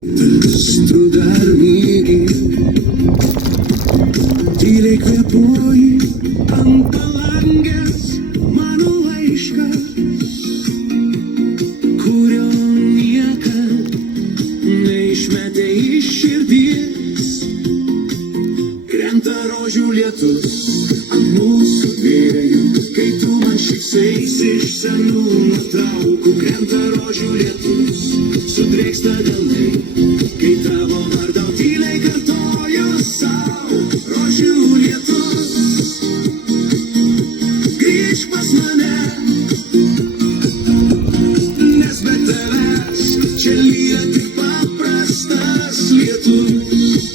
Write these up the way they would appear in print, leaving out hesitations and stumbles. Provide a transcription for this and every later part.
Tu dar mygi, tyliai kvėpuoji ant palangės mano laišką, kurio niekad neišmetė iš širdies. Krenta rožių lietus ant mūsų dviejų, kai tu man šypsaisi iš senų nuotraukų. Krenta rožių lietus, sudrėksta delnai, kai tavo vardą tyliai kartoju sau. Rožių lietus, grįžk pas mane, nes be tavęs čia lyja tik paprastas lietus.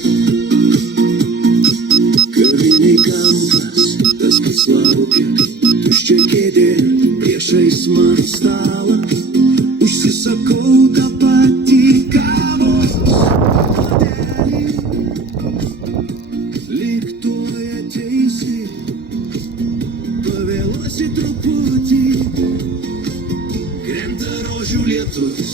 Kaviniai kampas, tas kas laukia, tuščia kėdė priešais man stalą. Užsisakau tą patį kavos puodelį, lyg tuoj ateisi, pavėluosi truputį. Krenta rožių lietus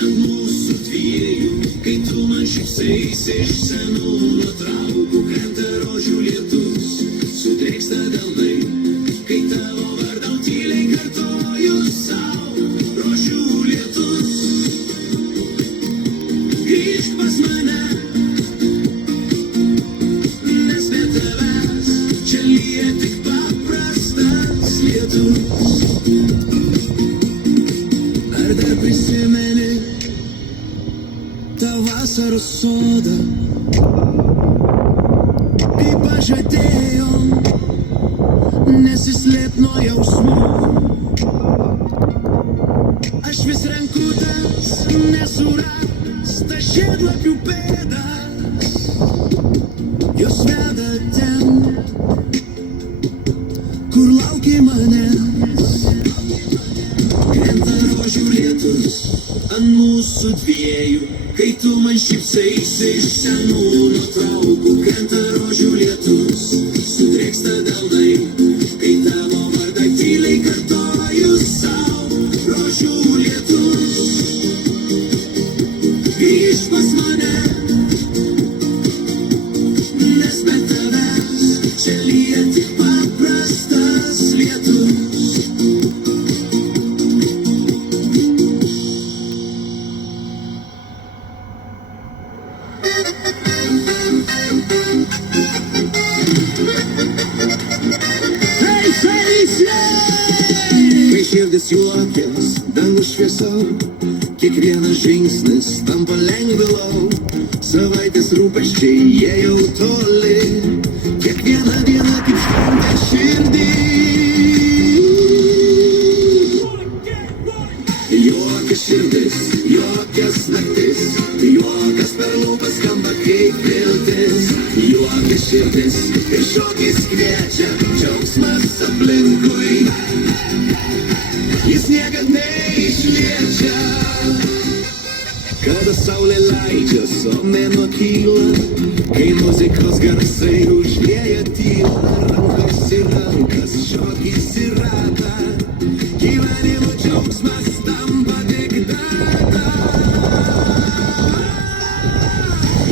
ant mūsų dviejų, kai tu man šypsaisi iš senų nuotraukų. Krenta rožių lietus, sudrėksta delnai, kai tavo vardą tyliai kartoju sau. Rožių lietus, grįžk pas mane, nes be tavęs čia lyja tik paprastas lietus. Ar dar prisimeni tą vasaros sodą, kai pažadėjom nesislėpt nuo jausmų? Aš vis renku tas nesurastas žiedlapių pėdas, jos veda ten, kur lauki manęs. Krenta rožių lietus ant mūsų dviejų, kai tu man šypsaisi iš senų nuotraukų. Krenta rožių lietus, sudrėksta delnai, kai tavo vardą tyliai kartoju sau. Rožių lietus, grįžk pas mane, nes be tavęs čia lyja tik paprastas lietus. Hei, Felicija! Kai širdis juokės, dangų šviesa, kiekvienas žingsnis tampa lengviau. Savaitės rūpesčiai, jie jau toli, kiekviena diena kaip šventė širdį. Juokas širdis, juokas naktis, juokas per lūpas skamba kaip viltis. Juokas širdis ir šokis kviečia, džiaugsmas aplinkui, jis niekad neišliečia. Kada saulė leidžias, o mėnuo kyla, kai muzikos garsai užlieja tylą. Rankos į rankas, šokis į ratą, gyvenimo džiaugsmas tampa tik data.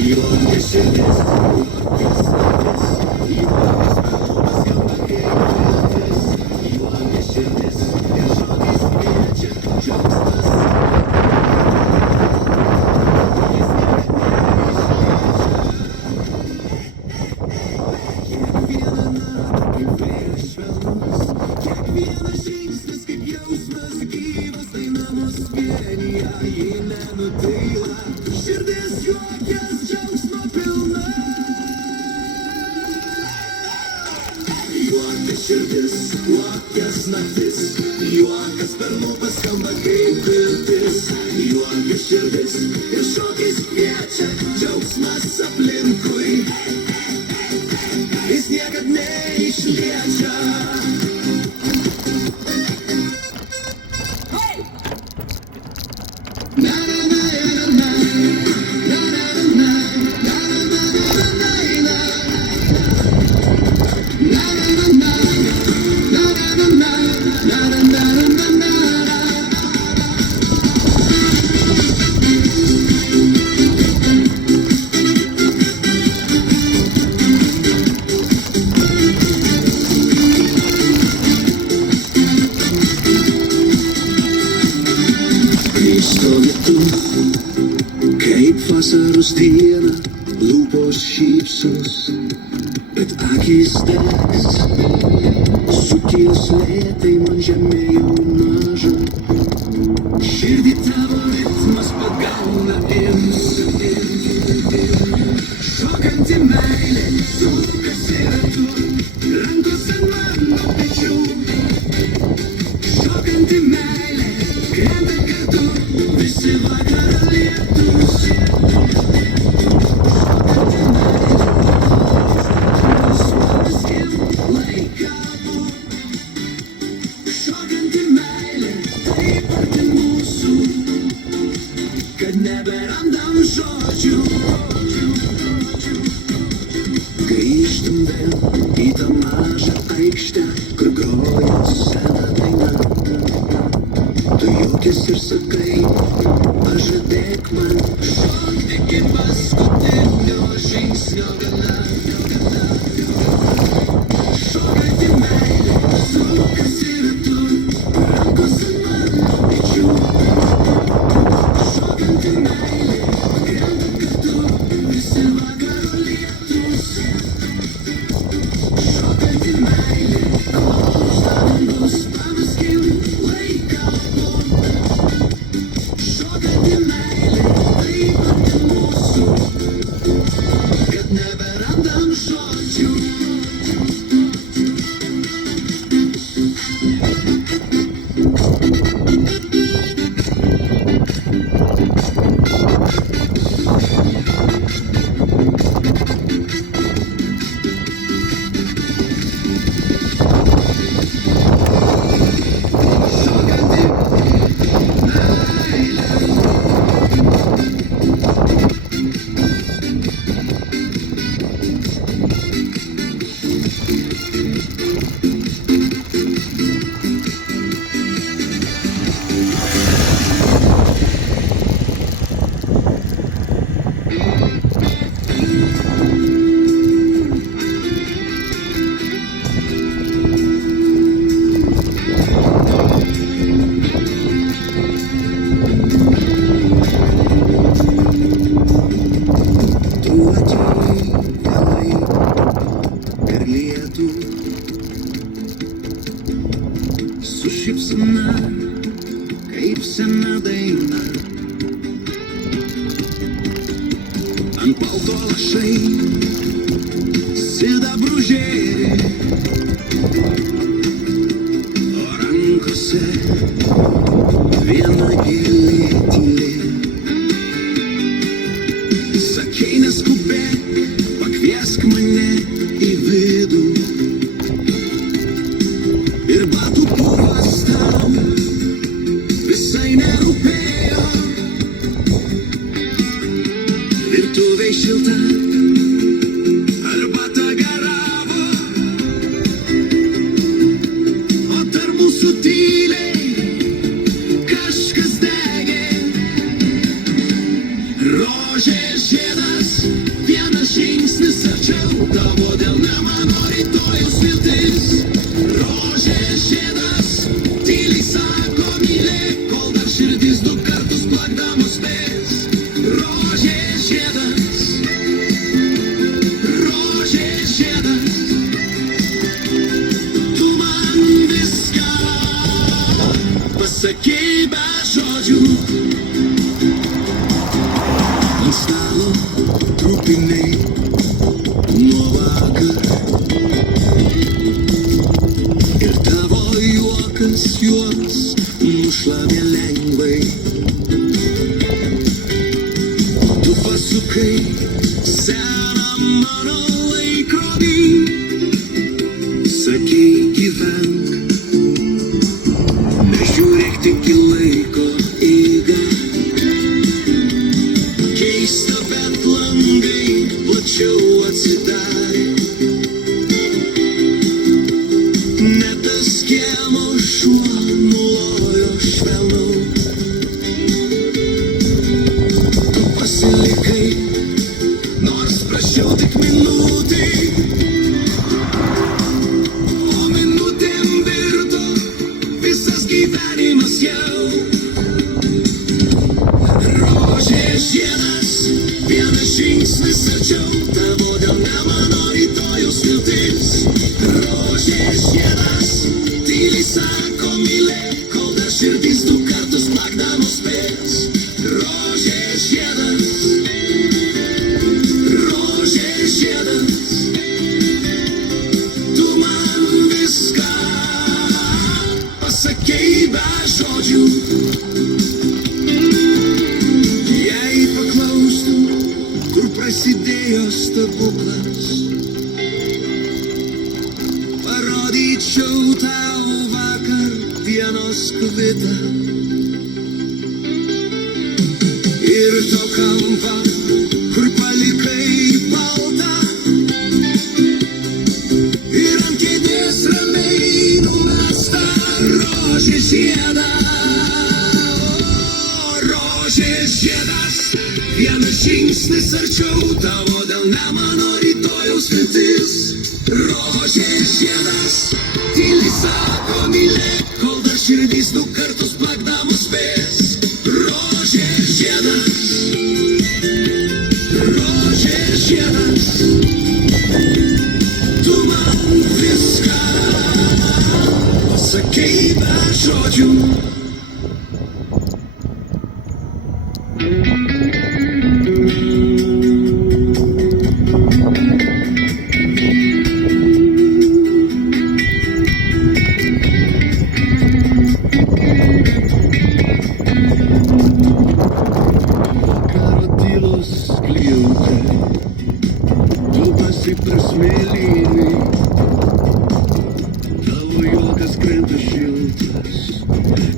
Juokas širdis, juokas naktis, juokas per lūpas skamba kaip viltis. Juokas širdis ir šokis kviečia, džiaugsmas širdis, juokas naktis, juokas per lūpas skamba kaip viltis. Juokas širdis ir šokis kviečia, džiaugsmas aplinkui, jis niekad neišliečia. Vasaros dieną lūpos šypsos, bet akys degs. Sukies lėtai man žemė jau maža, širdį tavo ritmas pagauna šokanti meilė, sukasi ratu, rankose mano pečių. Šokanti meilė, krenta kartu, visi vakaro lietus. Šokanti meilė, taip arti mūsų, kad neberandam žodžių. Grįžtam vėl į tą mažą aikštę, kur groja sena daina. Tu juokies ir sakai, pažadėk man, šokti iki paskutinio žingsnio gana. Šokanti meilė, sukasi ratu, rankose mano pečių. Šokanti meilė, krenta kartu, visi vakaro lietus. Šokanti meilė, kol dangus pameskim laiką. Šokanti meilė, taip arti mūsų, kad neberandam žodžių. Su šypsena, kaip sena daina, ant palto lašai sidabrų žėri, o rankose viena gėlė tyli. Sakei neskubėk, pakviesk mane į vidų. Ir batų pūgas tau visai nerūpėjo. Virtuvėj šilta, arbata garavo, o tarp mūsų tyliai kažkas degė. Rožės žiedas, vienas žingsnis arčiau, tavo delne mano rytojaus viltis. Rožės žiedas, tyliai sako mylėk, kol dar širdis du kartus plakdamos spės. Rožės žiedas, rožės žiedas, tu man viską pasakei be žodžių. Ant stalo trupiniai nuo vakar. Ir tavo juokas juos nušlavė lengvai. Tu pasukai seną mano laikrodį, sakei gyvenk, nežiūrėk tik į laiko eigą. Keista, bet langai plačiau atsidarė. Net tas kiemo šuo nulojo švelnau. Tu pasilikai, nors prašiau tik minutį, o minutėm virto visas gyvenimas jau. Rožės žiedas, parodyčiau tavo delne mano rytojaus viltis. Rožės žiedas, tyliai sako mylėk, kol dar širdis du kartus plakdamos spės. Rožės žiedas, rožės žiedas, tu man viską pasakei be žodžių. Jei paklaustų, kur prasidėjo stebuklas, parodyčiau tau vakar dienos kvitą. Ir to kampą, kur palikai baltą, ir ant kėdės ramiai numestą rožės žiedą. O rožės žiedas, vienas žingsnis arčiau tavo delne mano rytojaus viltis. Rožės žiedas, tyliai sako mylėk, kol dar širdis du kartus plakdamos spės. Rožės žiedas, rožės žiedas, tu man viską pasakei be žodžių. Per smėlynį, tavo juokas krenta šiltas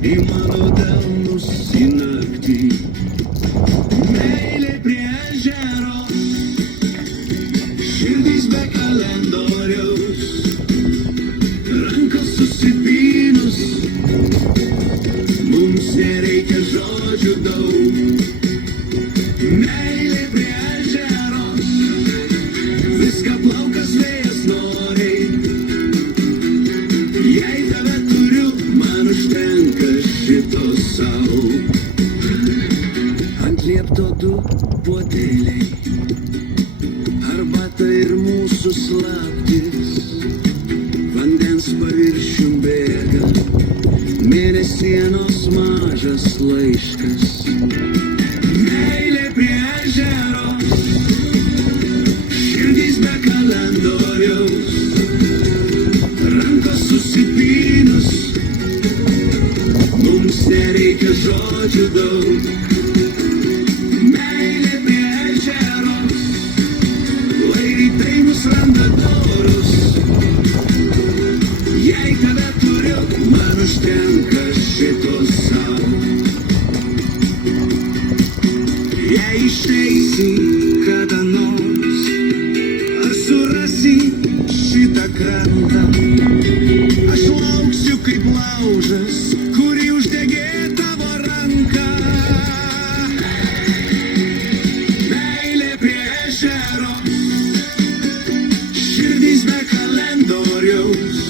į mano delnus į naktį. Meilė prie ežero, širdys be kalendoriaus, rankos susipynus, mums nereikia žodžių daug. Meilė prie ežero, viską plaukas vėjas noriai. Jei tave turiu, man užtenka šito sau. Ant liepto du puodeliai, arbata ir mūsų slaptis. Vandens paviršium bėga mėnesienos mažas laiškas. Meilė prie ežero, širdys be kalendoriaus, rankos susipynus, mums nereikia žodžių daug. Meilė prie ežero, lai rytai mus randa dorus. Jei tave turiu, man užtenka šito sau. Jei išeisi kada nors, ar surasi šitą krantą, aš lauksiu kaip laužas, kurį uždegė tavo ranką. Meilė prie ežero, širdys be kalendoriaus,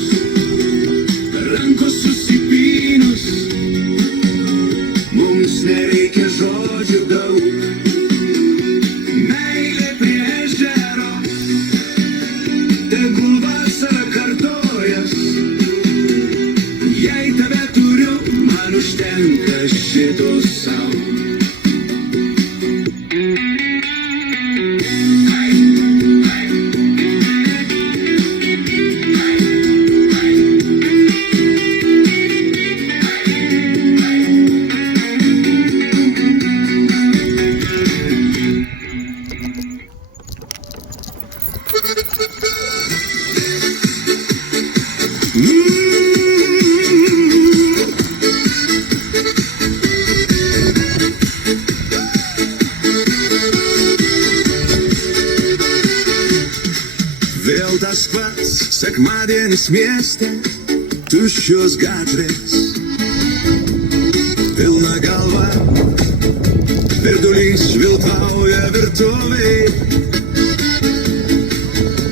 rankos susipynus, mums nereikia žodžių daug. Meilė prie ežero, tegul vasara kartojas. Jei tave turiu, man užtenka šito sau. Vėl tas pats sekmadienis mieste, tuščios gatvės, pilna galva, virdulys švilpauja virtuvėj.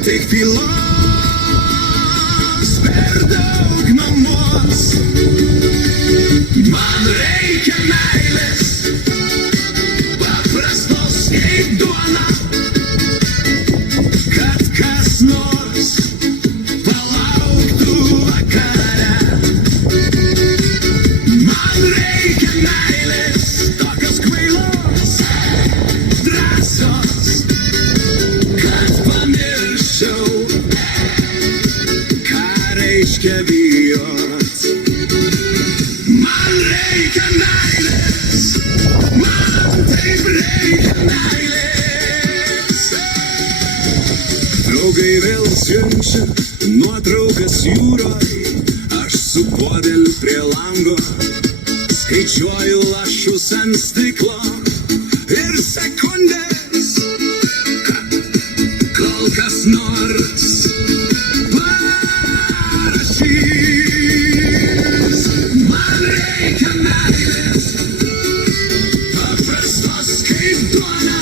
Tik tylos per daug namuos, man reikia meilės, paprastos kaip duona. drąsos, kad pamirščiau, ką reiškia bijot. Man reikia meilės, man taip reikia meilės. Draugai vėl siunčia nuotraukas jūroj, aš su puodeliu prie lango, skaičiuoju lašus ant stiklo ir sekundės, kol kas nors parašys. Man reikia meilės, paprastos kaip duona,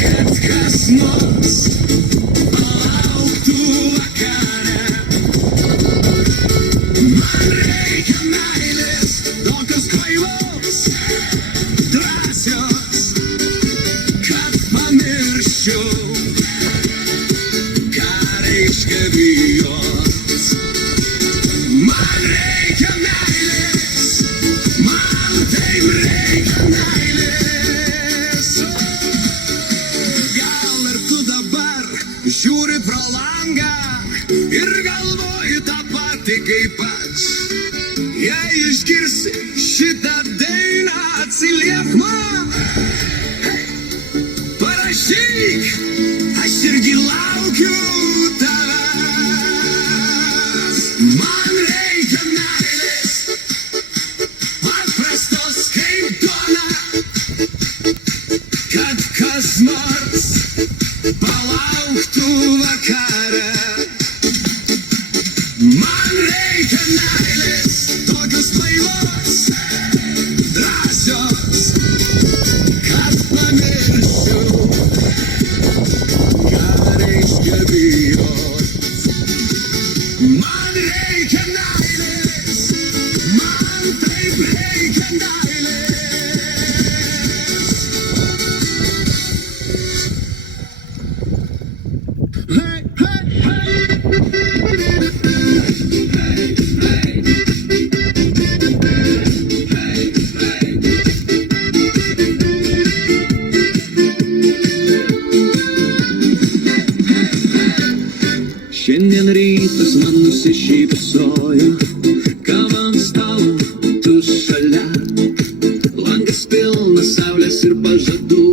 kad kas nors palauktų vakare. Man reikia meilės, tokios kvailos, drąsios, kad pamirščiau, ką reiškia bijot. Man reikia meilės, man taip reikia meilės. Gal ir tu dabar žiūri pro langą ir galvoji tą patį kaip aš. Jei išgirsi šitą dainą, atsiliep man, parašyk, aš irgi laukiu tavęs. Man reikia meilės, paprastos kaip duona, kad kas nors palauktų vakare. Man reikia meilės, tokios kvailos, drąsios, kad pamirščiau, ką reiškia bijot. Man reikia meilės, man taip reikia meilės. Hey, hey, hey. Šiandien rytas man nusišypsojo, kava ant stalo, tu šalia. Langas pilnas saulės ir pažadų,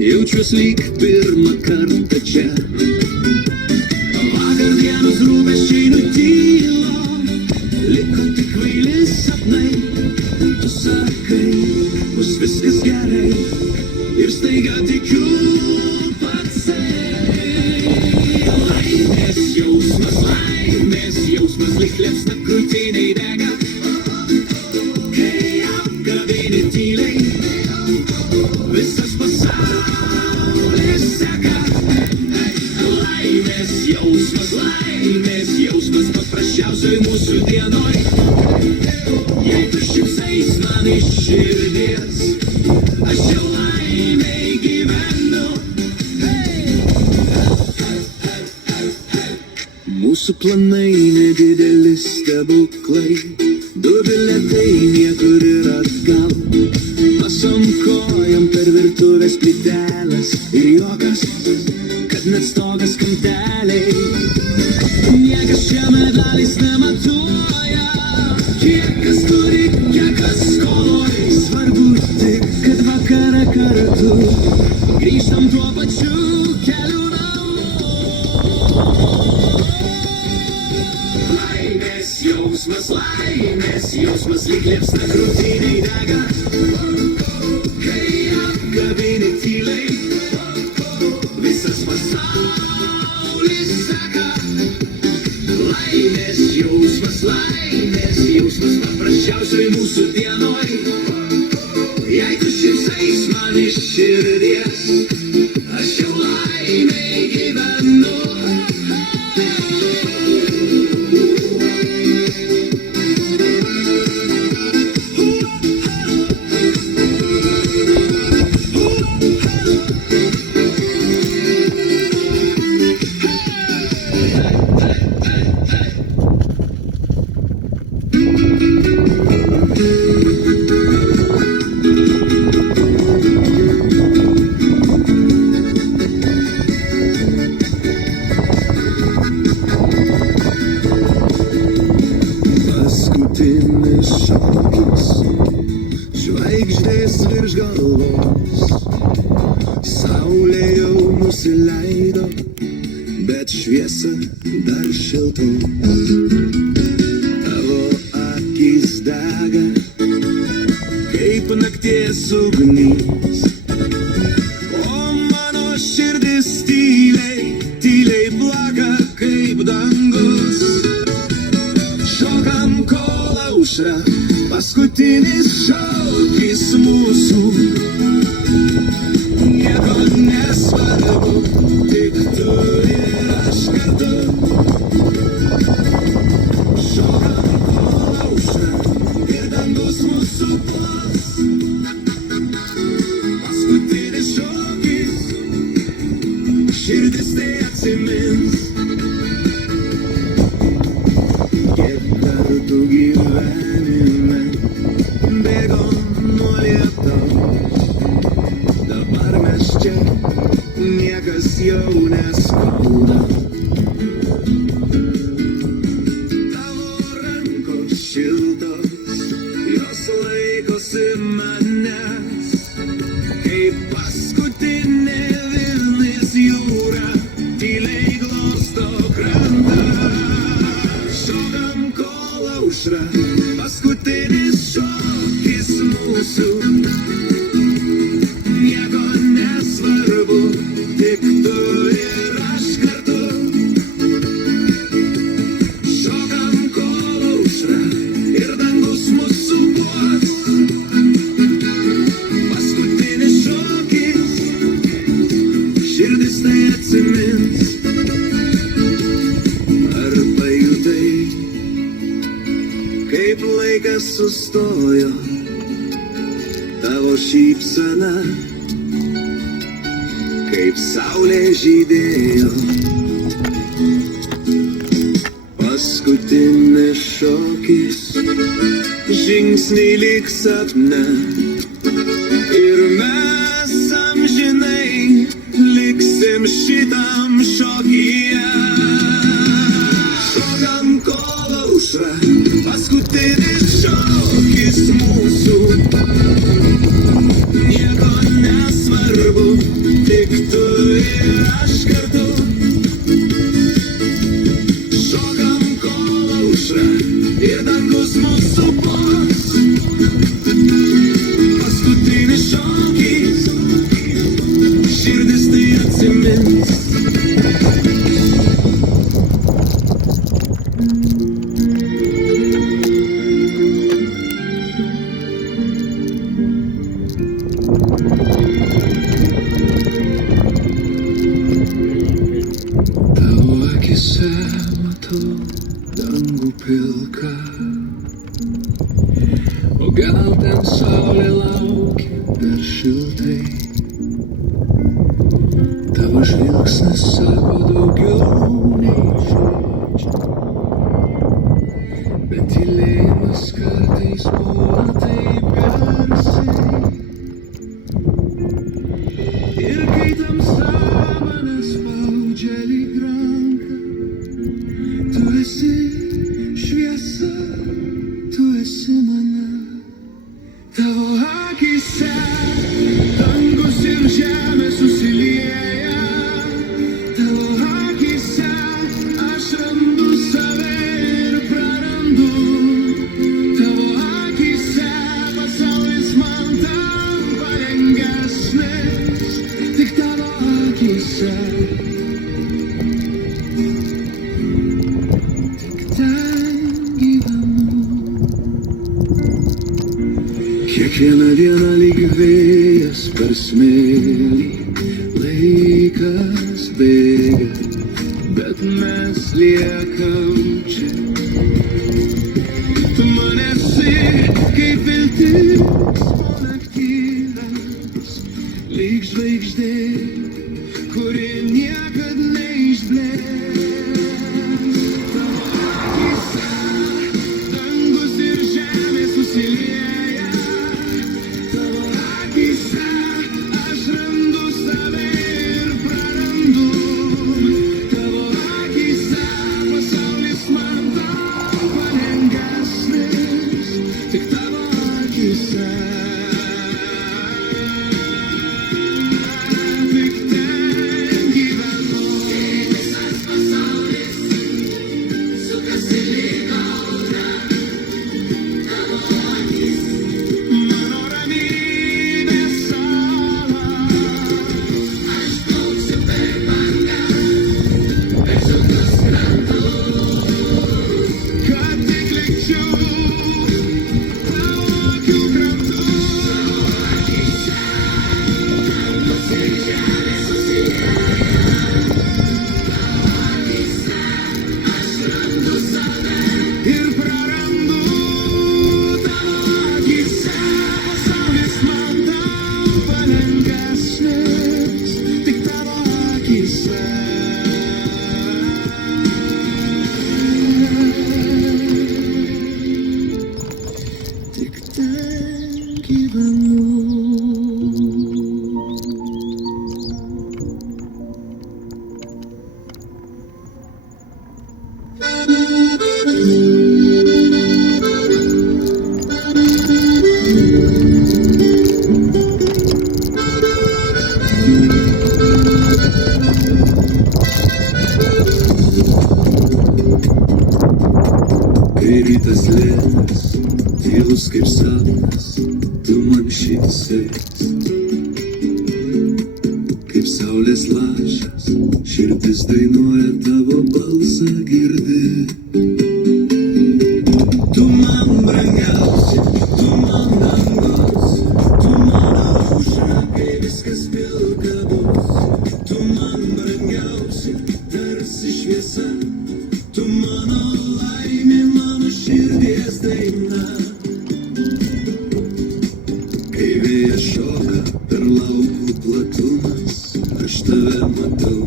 jaučiuos lyg pirmą kartą čia. Vakar dienos rūpesčiai nutylo, liko tik kvaili sapnai. Tu sakai, bus viskas gerai, ir staiga tikiu patsai. Laimės jausmas lyg liepsna krūtinėj dega, kai apkabini tyliai, visas pasaulis seka. Laimės jausmas paprasčiausiai mūsų dienoj. Jei tu šypsais man iš širdies, aš jau laimei gyvenu. Mūsų planai nedideli stebuklai, du bilietai niekur ir atgal. Pasom kojom per virtuvės plyteles ir juokas, kad net stogas kampteliai. Niekas čia medaliais nematuoja, kiek kas turi, kiek kas skoloj. Svarbu tik, kad vakarą kartu grįžtam tuo pačiu keliu namo. Laimės jausmas lyg liepsna krūtinėj dega, kai apkabini tyliai, visas pasaulis seka. Laimės jausmas paprasčiausiai mūsų dienoj. Jei tu šypsais man iš širdies, aš jau laimei gyvenu. bet šviesa dar šiltos. Tavo akis dega, kaip nakties ugnis, o mano širdis tyliai, tyliai plaka kaip dangus. Šokam kol aušra, paskutinis šokis mūsų. Nieko nesvarbu, tik tu ir aš kartu. Šokam kol aušra ir dangus mūsų puls. Paskutinis šokis, širdis tai atsimins. Kiek kartų gyvenime bėgom nuo lietaus, dabar mes čia, niekas jau neskauda. Tavo rankos šiltos, jos laikosi manęs, kaip paskutinė Vilnis jūra, tyliai glosto krantą. Šokam kol aušra, paskutinis šokis mūsų. Nieko nesvarbu, tik tu ir aš kartu. Šokam kol aušra ir dangus mūsų puos. Paskutinis šokis, širdis tai atsimins. Ar pajutai, kaip laikas sustojo, tavo šypsena, kaip saulė žydėjo. Paskutinis šokis, žingsniai lyg sapne, ir mes amžinai liksim šitam šokyje. Šokam kol aušra, paskutinis šokis mūsų. Nieko nesvarbu, tik tu ir aš kartu. Šokam kol aušra ir dangus mūsų puos. Paskutinis šokis, širdis tai atsimins. Tavo akise matau dangų pilką, o gal ten saulė laukia dar šiltai. Tavo žvilgsnis sako daugiau nei žodžiai, bet tylėjimas kartais būna taip garsiai. Ir kai tamsa mane spaudžia lyg ranką, tu esi šviesa, tu esi mane. Tavo akyse dangus ir žemė susilieja. Tavo akyse aš randu save ir prarandu. Tavo akyse pasaulis man tampa lengvesnis, tik tavo akyse. Tik ten gyvenu. Kiekvieną dieną lyg vėjas per smėlį, laikas bėga, bet mes liekam čia. Tu man esi kaip viltis po nakties, lyg žvaigždė, kuri niekad neišblės. Tavo akyse dangus ir žemė susilieja. Tavo akyse aš randu save ir prarandu. Tavo akyse pasaulis man tampa lengvesnis, tik tavo akyse. Tik ten gyvenu. brangesnis tik tavo akyse. Tik ten gyvenu. Kai rytas lėtas, tylus kaip sapnas, tu man šypsais. Kaip saulės lašas, širdis dainuoja, tavo balsą girdi. Tu man brangiausia, tu man dangus, tu man aušra, kai viskas pilka bus. Tu man brangiausia, tarsi šviesa, tu mano laimė, mano širdies daina. Kai vėjas šoka per laukų platumas, aš tave matau.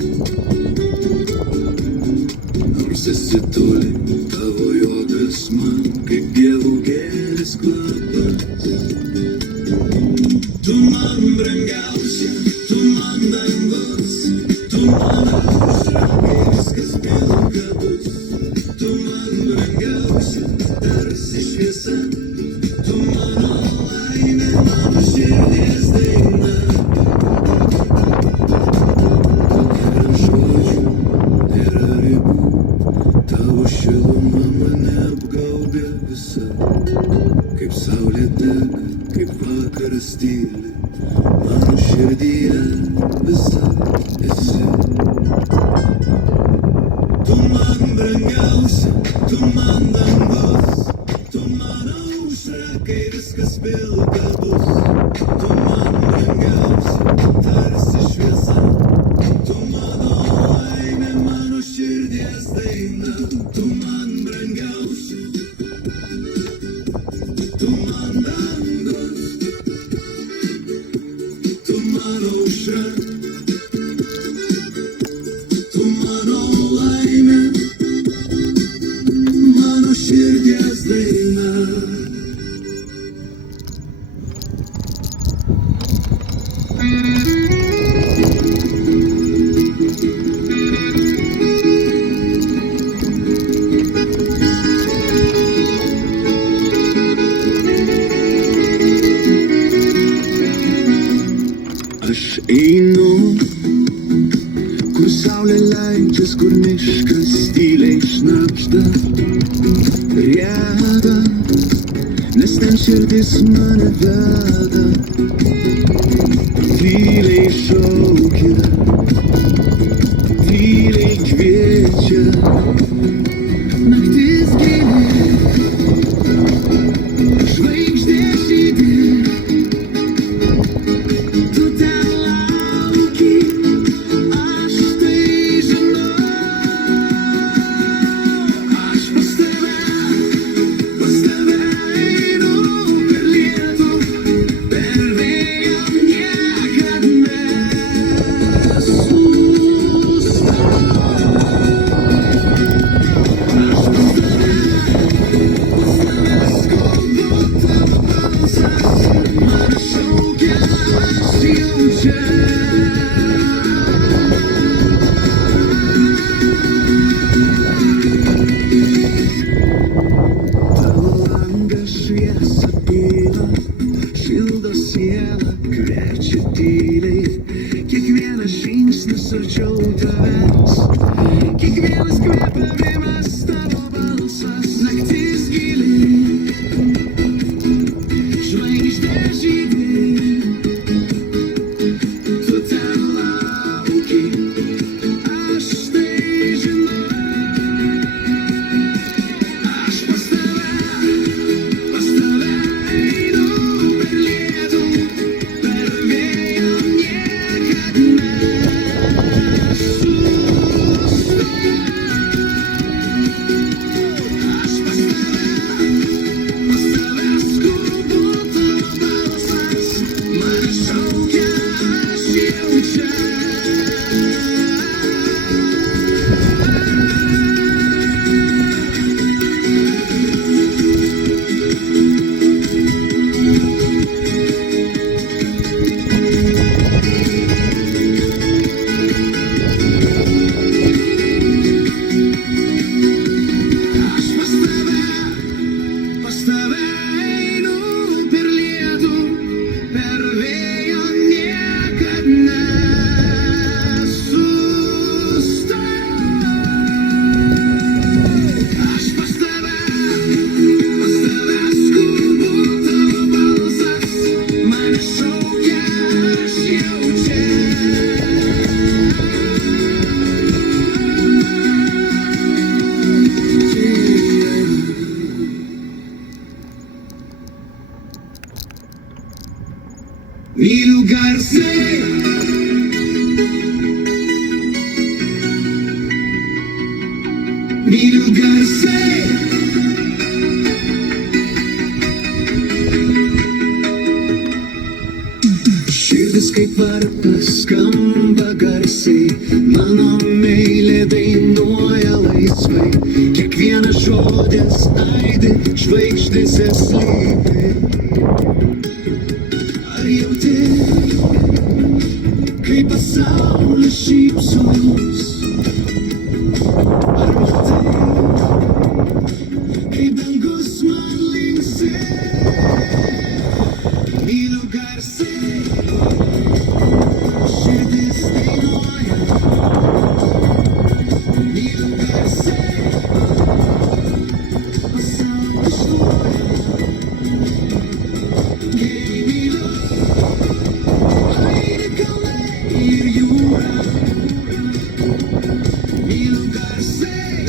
Nors esi toli, tavo juokas man kaip dievų gėlės kvapas. Tu man brangiausia, tu man dangus, tu man aušra, kai viskas pilka bus. Tu man brangiausia, tarsi šviesa, tu mano laimė, mano širdies daina. Nėra žodžių, nėra ribų, tavo šiluma mane apgaubia visa. Kaip saulė teka, kaip vakaras tyli, mano širdyje visa esi. Tu man brangiausia, tu man dangus, tu man aušra, kai viskas pilka bus. Tu man brangiausia, tarsi šviesa, tu mano laimė, mano širdies daina. Tu man brangiausia, tu man dangus, tu man aušra, tu mano laimė, mano širdies daina. Aš einu, kur saulė leidžias, kur miškas tyliai šnabžda, rieda, nes ten širdis mane veda. Tyliai šaukia, tyliai kviečia, naktis gili, žvaigždės žydi. Tu ten lauki, aš tai žinau. Aš pas tave einu per lietų, per vėją niekad nesustau. Aš pas tave skaudu, tavo balsas mane šaukia, aš jau čia. Tavo langas šviesą pila, šildo sielą, kviečia tyliai. Kiekvienas žingsnis arčiau tavęs, kiekvienas kvėpavimas tavo balsas. Naktis gili, žvaigždės žydi. Tu ten lauki, aš tai žinau. Aš pas tave einu per lietų, per vėją niekad nesustau. jaučia. Pas tave einu per lietų, per vėjo niekad nesustojau. Aš pas tave skubu, tavo balsas mane šaukia, aš jaučia. Myliu garsiai, myliu garsiai. Širdis kaip varpas skamba garsiai, mano meilė dainuoja laisvai. Kiekvienas žodis aidi, žvaigždėse slypi. Ar jauti, kai pasaulis šypsos? Ar matai, kai dangus man linksi? Myliu garsiai, širdis dainuoja. Myliu garsiai, pasaulis šluoja. Kai myliu, aidi kalnai ir jūra. Myliu garsiai,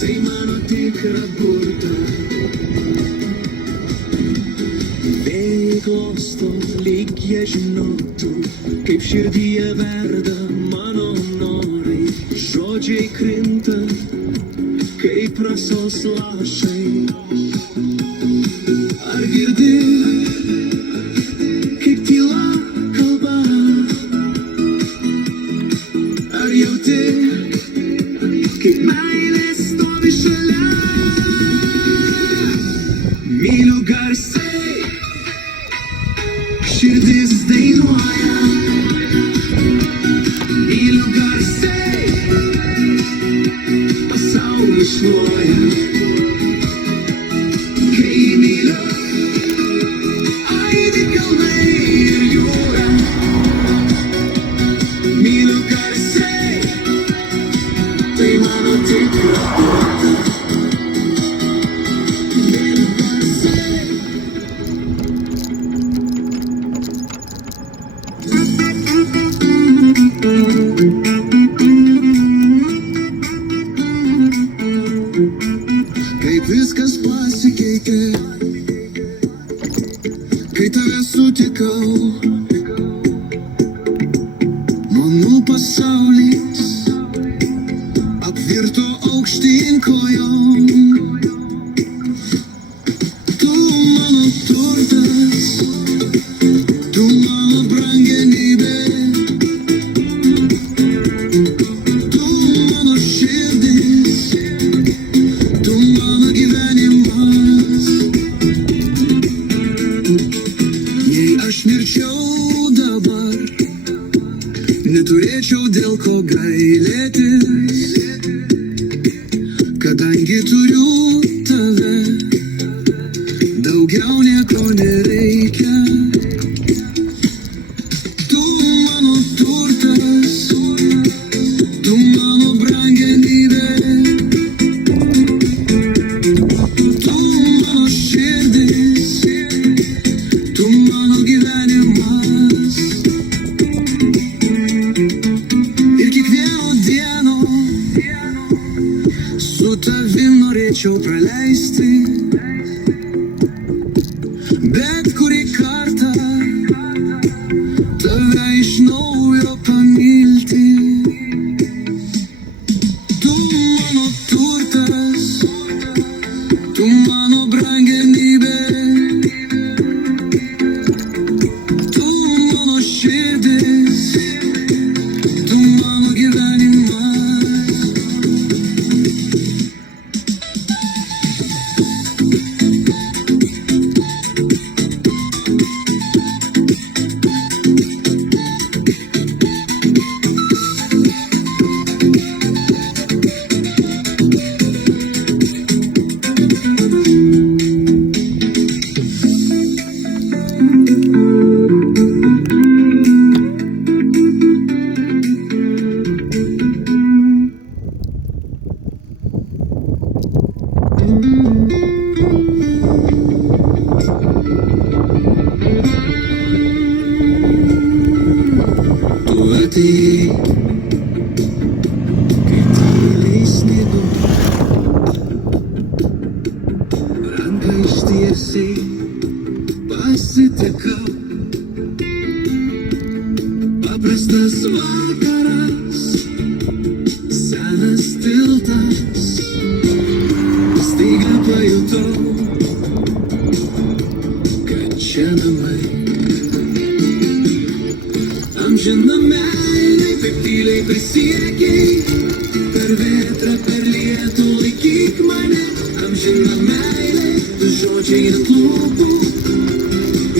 tai mano tikra burta. Vėjai glosto, lyg jie žinotų, kaip širdyje verda mano norai. Žodžiai krinta, kaip rasos lašai. Ar girdi, kaip tyla kalba? Ar jauti, kaip meilė stovi šalia? Myliu garsiai, širdis dainuoja. Myliu garsiai, pasaulis šluoja. Kai myliu, aidi kalnai ir jūra. Myliu garsiai, tai mano tikra burta. Myliu garsiai. Kaip viskas pasikeitė, kai tave sutikau, mano pasaulis apvirto aukštyn kojom. Tu mano turtas, tu mano brangenybė, tu mano širdis, tu mano gyvenimas. Jei aš mirčiau dabar, neturėčiau dėl ko gailėtis, kadangi turiu tave, daugiau nieko nereikia. Tu mano turtas, tu mano brangenybė, tu mano širdis, tu mano gyvenimas. Ir kiekvieno dieno su tavim norėčiau praleisti, bet kurį kartą tave iš naujo pamilti. Tu mano turtas, tu mano brangenybė, tu mano širdis. atėjai, kai tyliai snigo, ranką ištiesiai pasitikau. Paprastas vakaras, senas tiltas, staiga pajutau, kad čia namai. Amžina meilė, taip tyliai prisiekei, per vėtrą, per lietų laikyk mane. Amžina meilė, du žodžiai ant lūpų,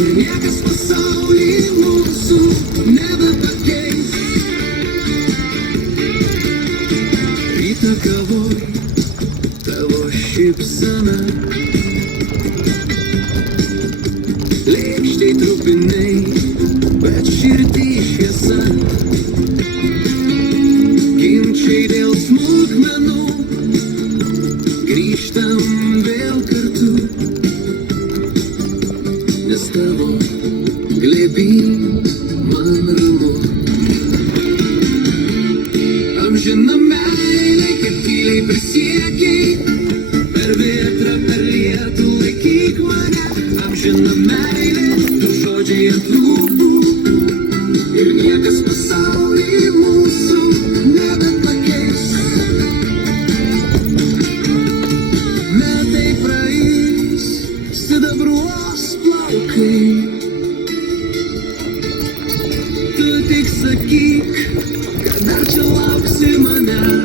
ir niekas pasaulį mūsų nebepakeis. Rytą kavoj, tavo šypsena, lėkštėj trupiniai, bet širdį šviesa. Ginčiai dėl smulkmenų, grįžtam vėl kartu, nes tavo glėby man ramu. Amžina meilė, kaip tyliai prisiekei, per vėtrą, per lietų laikyk mane. Amžina meilė, du žodžiai ant lūpų, ir niekas pasaulį mūsų nebepakeis. Metai praeis, sidabruos plaukai, tu tik sakyk, kad dar čia lauksi manęs.